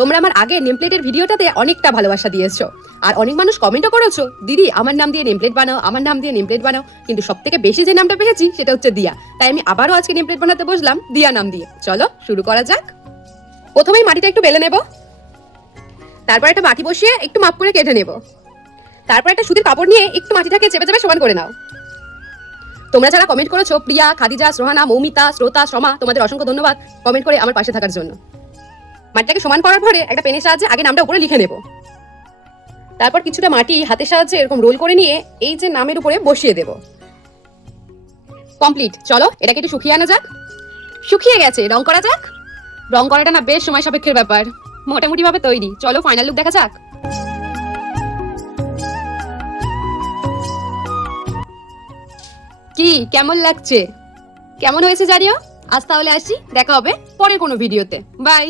তোমরা আমার আগের নেম প্লেটের ভিডিওটাতে অনেকটা ভালোবাসা দিয়েছো, আর অনেক মানুষ কমেন্টও করেছো দিদি আমার নাম দিয়ে নেম প্লেট বানাও, আমার নাম দিয়ে নেম প্লেট বানাও। কিন্তু সব থেকে বেশি যে নামটা পেয়েছি সেটা হচ্ছে দিয়া। তাই আমি আবারও আজকে নেম প্লেট বানাতে বসলাম দিয়া নাম দিয়ে। চলো শুরু করা যাক। প্রথমেই মাটিটা একটু বেলে নেব, তারপর একটা বাটি বসিয়ে একটু মাপ করে কেটে নেব। তারপর একটা সুতির কাপড় নিয়ে একটু মাটিটাকে চেপে চেপে সমান করে নাও। তোমরা যারা কমেন্ট করেছো প্রিয়া, খাদিজা, সোহানা, মৌমিতা, শ্রোতা, সমা, তোমাদের অসংখ্য ধন্যবাদ কমেন্ট করে আমার পাশে থাকার জন্য। মাটিটাকে সমান করার পরে একটা পেনের সাহায্যে আগে নামটা উপরে লিখে নেব। তারপর কিছুটা মাটি হাতের সাহায্যে এরকম রোল করে নিয়ে এই যে নামের উপরে বসিয়ে দেব। কমপ্লিট। চলো এটাকে একটু শুকিয়ে আনা যাক। শুকিয়ে গেছে, রং করা যাক। রং করাটা না বেশ সময় সাপেক্ষের ব্যাপার, মোটামুটি ভাবে তৈরি। চলো ফাইনাল লুক দেখা যাক। কি কেমন লাগছে, কেমন হয়েছে জানিও। আজ তাহলে আসি, দেখা হবে পরের কোনো ভিডিওতে। বাই।